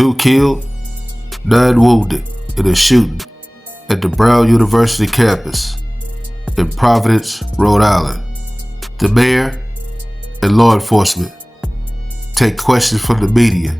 2 killed, 9 wounded in a shooting at the Brown University campus in Providence, Rhode Island. The mayor and law enforcement take questions from the media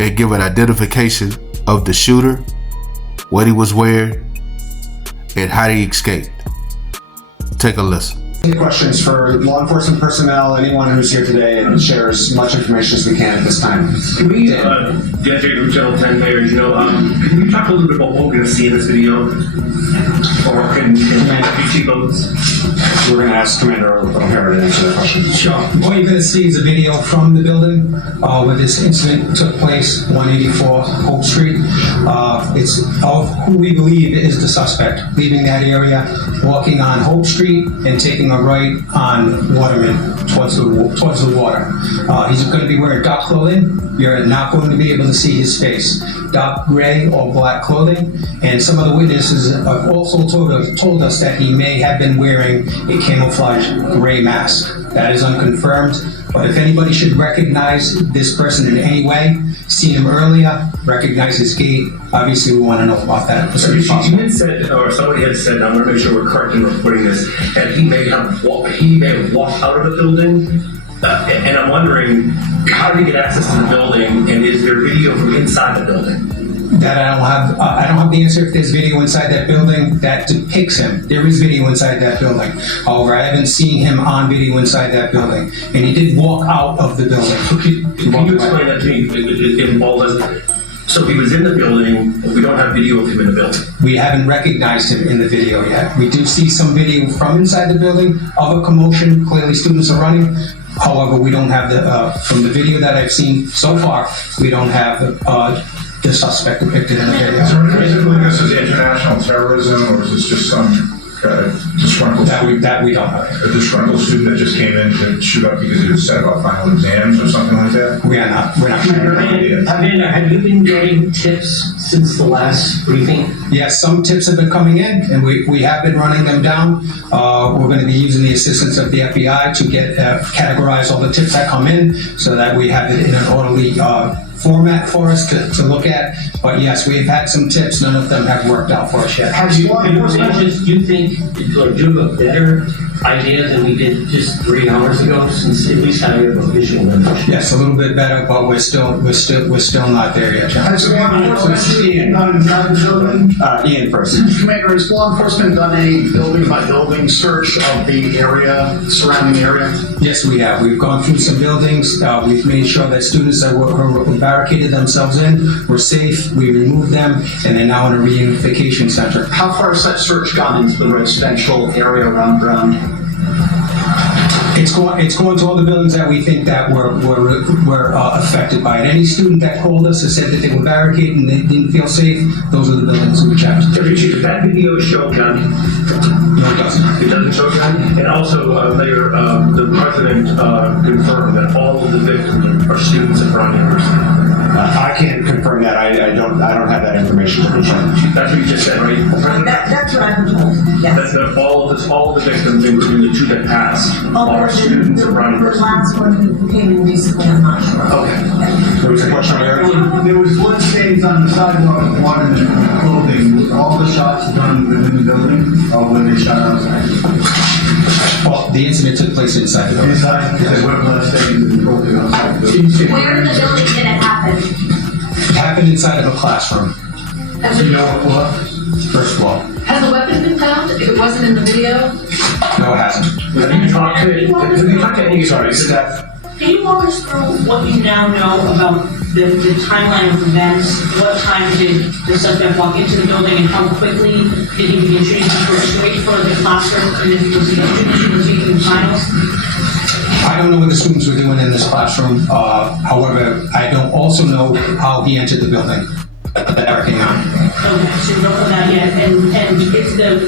and give an identification of the shooter, what he was wearing, and how he escaped. Take a listen. Any questions for law enforcement personnel, anyone who's here today, and share as much information as we can at this time? Can we, Deputy General 10 Mayor, can you talk a little bit about what we're going to see in this video? Or can you see those? We're going to ask Commander O'Hara to answer that question. Sure. What you're going to see is a video from the building where this incident took place, 184 Hope Street. It's of who we believe is the suspect, leaving that area, walking on Hope Street, and taking a right on Waterman towards the water. He's going to be wearing dark clothing. You're not going to be able to see his face. Dark gray or black clothing. And some of the witnesses have also told us that he may have been wearing a camouflage gray mask. That is unconfirmed. But if anybody should recognize this person in any way, seen him earlier, recognize his gait, obviously we want to know about that. You had said, or somebody had said, I want to make sure we're correct in reporting this, that he may have walked out of the building. And I'm wondering, how did he get access to the building, and is there video from inside the building? That I don't have the answer if there's video inside that building that depicts him. There is video inside that building. However, I haven't seen him on video inside that building. And he did walk out of the building. Can you explain that to me? So he was in the building, but we don't have video of him in the building. We haven't recognized him in the video yet. We do see some video from inside the building of a commotion. Clearly students are running. However, we don't have from the video that I've seen so far, we don't have the suspect depicted in the video. Is there any reason to believe this is international terrorism, or is this just some disgruntled student? That we don't know. A disgruntled student that just came in to shoot up because he was sad about final exams or something like that? We're not sure. Amanda, have you been getting tips since the last briefing? Yes, some tips have been coming in, and we have been running them down. We're going to be using the assistance of the FBI to categorize all the tips that come in so that we have it in an orderly format for us to look at. But yes, we've had some tips. None of them have worked out for us yet. Do you think or do a better idea than we did just 3 hours ago, since at least I have a visual image? Yes, a little bit better, but we're still not there yet, John. Has law enforcement done inside the building? Ian first. Commander, has law enforcement done a building-by-building search of the area, surrounding area? Yes, we have. We've gone through some buildings. We've made sure that students that were barricaded themselves in were safe. We removed them, and they're now in a reunification center. How far has that search gone into the residential area around Brown? It's going to all the buildings that we think that were affected by it. Any student that called us and said that they were barricaded and they didn't feel safe, those are the buildings we checked. Does that video show gun? No, it doesn't. It doesn't show gun? And also, Mayor, the president confirmed that all of the victims are students at Brown University. I can't confirm that. I don't have that information to confirm. That's what you just said, right? That's what I've been told, yes. That all of the victims, including the 2 that passed, are students at Brown University. The last one who came in recently, I'm not sure. Okay. There was a question here. There was bloodstains on the sidewalk of one in the clothing. Were all the shots done within the building, or were they shot outside? Well, the incident took place inside the building. Inside? There were bloodstains in the clothing outside the building. Where in the building did it happen? It happened inside of a classroom. Do you know what floor? First floor. Has the weapon been found? If it wasn't in the video? No, it hasn't. Have you talked to any staff? Can you walk us through what you now know about the timeline of events? What time did the suspect walk into the building, and how quickly did he begin shooting? Did he wait for the classroom, and then was he taking finals? I don't know what the students were doing in this classroom. However, I don't also know how he entered the building. Everything on. Okay, so you don't know that yet. And is the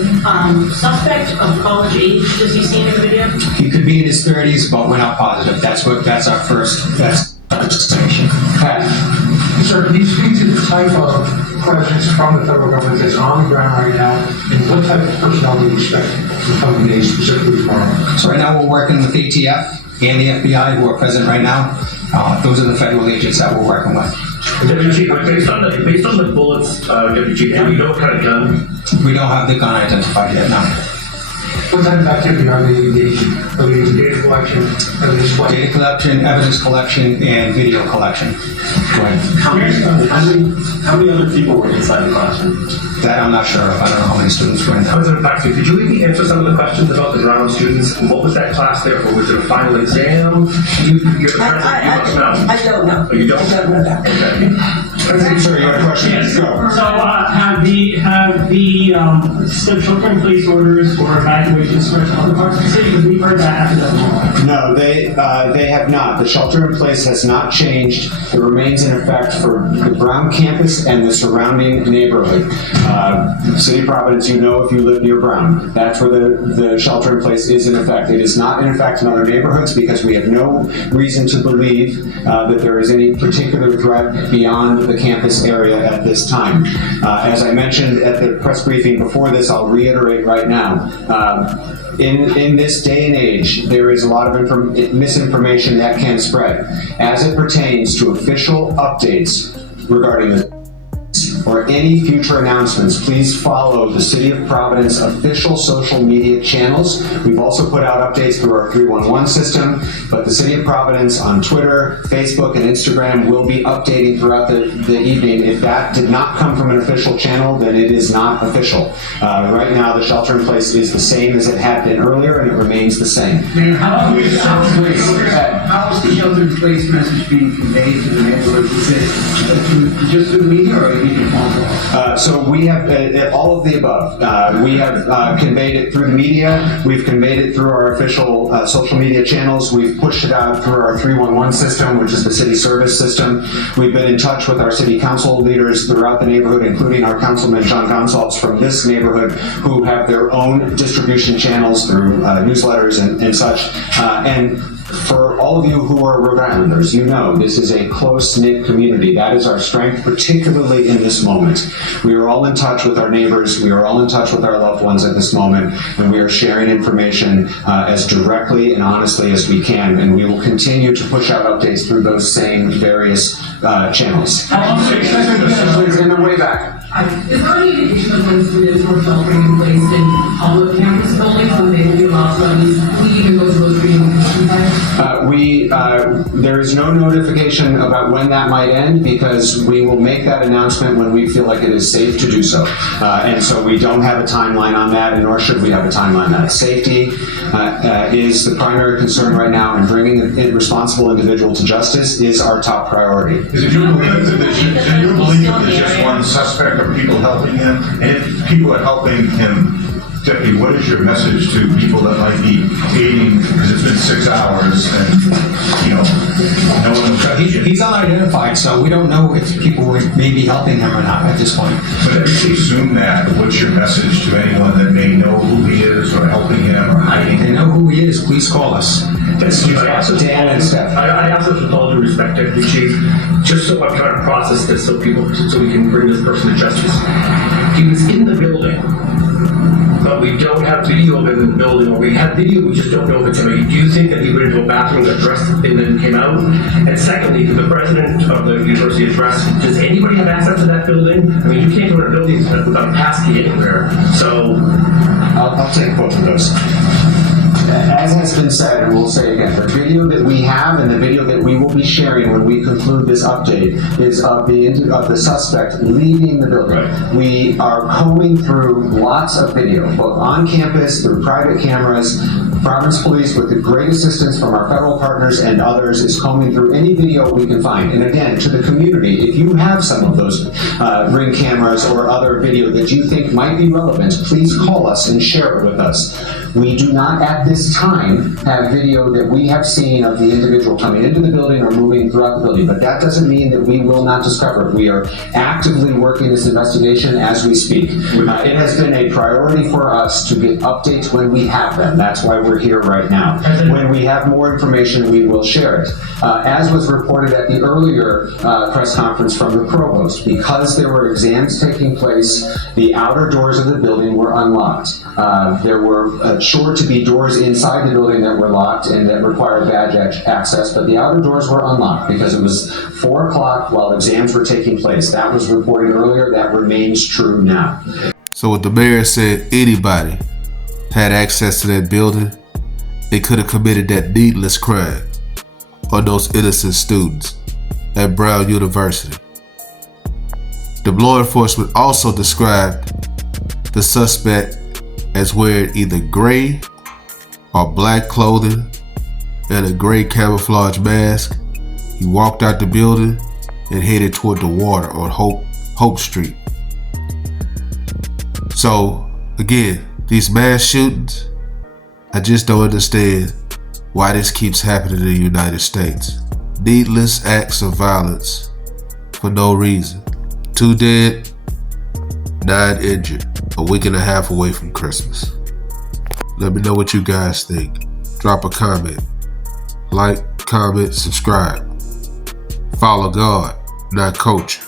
suspect of college age? Does he seem in the video? He could be in his 30s, but we're not positive. That's our first estimation. Sir, can you speak to the type of presence from the federal government that's on the ground right now, and what type of personnel do you expect to come in specifically tomorrow? So right now we're working with ATF and the FBI who are present right now. Those are the federal agents that we're working with. Deputy Chief, based on the bullets, Deputy Chief, do we know what kind of gun? We don't have the gun identified yet, no. What type of activity are they engaging? Are they engaging data collection, evidence collection? Data collection, evidence collection, and video collection. Go ahead. How many other people were inside the classroom? That I'm not sure of. I don't know how many students were in there. President Baxter, could you maybe answer some of the questions about the Brown students? What was that class there for? Was it a final exam? You're the president. You must know. I don't know. Oh, you don't? I don't know that. Okay. Sir, you had a question? Yes. Go. So, have the shelter-in-place orders or evacuation spread to other parts of the city? Because we've heard that half a dozen times. No, they have not. The shelter in place has not changed. It remains in effect for the Brown campus and the surrounding neighborhood. City of Providence, you know if you live near Brown, that's where the shelter in place is in effect. It is not in effect in other neighborhoods because we have no reason to believe that there is any particular threat beyond the campus area at this time. As I mentioned at the press briefing before this, I'll reiterate right now. In this day and age, there is a lot of misinformation that can spread. As it pertains to official updates regarding this or any future announcements, please follow the City of Providence official social media channels. We've also put out updates through our 311 system, but the City of Providence on Twitter, Facebook, and Instagram will be updating throughout the evening. If that did not come from an official channel, then it is not official. Right now, the shelter in place is the same as it had been earlier, and it remains the same. Mayor, how is the shelter in place message being conveyed to the neighborhood? Is it just through the media or are you phone calls? So we have all of the above. We have conveyed it through the media. We've conveyed it through our official social media channels. We've pushed it out through our 311 system, which is the city service system. We've been in touch with our city council leaders throughout the neighborhood, including our councilman John Gonsalves from this neighborhood, who have their own distribution channels through newsletters and such. And for all of you who are Rhode Islanders, you know this is a close-knit community. That is our strength, particularly in this moment. We are all in touch with our neighbors. We are all in touch with our loved ones at this moment, and we are sharing information as directly and honestly as we can, and we will continue to push out updates through those same various channels. In the way back. Is there any indication of when students were sheltering in place in public campus buildings when they will be allowed to at least leave and go to those reading there is no notification about when that might end because we will make that announcement when we feel like it is safe to do so. And so we don't have a timeline on that, and nor should we have a timeline on that. Safety is the primary concern right now, and bringing a responsible individual to justice is our top priority. Is it your belief that there's just one suspect or people helping him? And if people are helping him, Deputy, what is your message to people that might be aiding, because it's been 6 hours and, you know, no one was He's unidentified, so we don't know if people may be helping him or not at this point. But if you assume that, what's your message to anyone that may know who he is or helping him or hiding They him? know who he is, please call us. Dan and Steph. I ask this with all due respect, Deputy Chief, just so I'm trying to process this so we can bring this person to justice. He was in the building, but we don't have video of him in the building, or we have video, we just don't know if it's him. Do you think that he went into a bathroom, got dressed, and then came out? And secondly, could the president of the university address, does anybody have access to that building? I mean, you can't go to a building without a passkey anywhere, so... I'll take both of those. As has been said, and we'll say again, the video that we have and the video that we will be sharing when we conclude this update is of the suspect leaving the building. Right. We are combing through lots of video, both on campus, through private cameras. Providence Police, with the great assistance from our federal partners and others, is combing through any video we can find. And again, to the community, if you have some of those Ring cameras or other video that you think might be relevant, please call us and share it with us. We do not at this time have video that we have seen of the individual coming into the building or moving throughout the building, but that doesn't mean that we will not discover it. We are actively working this investigation as we speak. It has been a priority for us to get updates when we have them. That's why we're here right now. When we have more information, we will share it. As was reported at the earlier press conference from the provost, because there were exams taking place, the outer doors of the building were unlocked. There were sure to be doors inside the building that were locked and that required badge access, but the outer doors were unlocked because it was 4 o'clock while exams were taking place. That was reported earlier. That remains true now. So what the mayor said, anybody had access to that building, they could have committed that needless crime on those innocent students at Brown University. The law enforcement also described the suspect as wearing either gray or black clothing and a gray camouflage mask. He walked out the building and headed toward the water on Hope Street. So again, these mass shootings, I just don't understand why this keeps happening in the United States. Needless acts of violence for no reason. 2 dead, 9 injured, a week and a half away from Christmas. Let me know what you guys think. Drop a comment. Like, comment, subscribe. Follow God, not culture.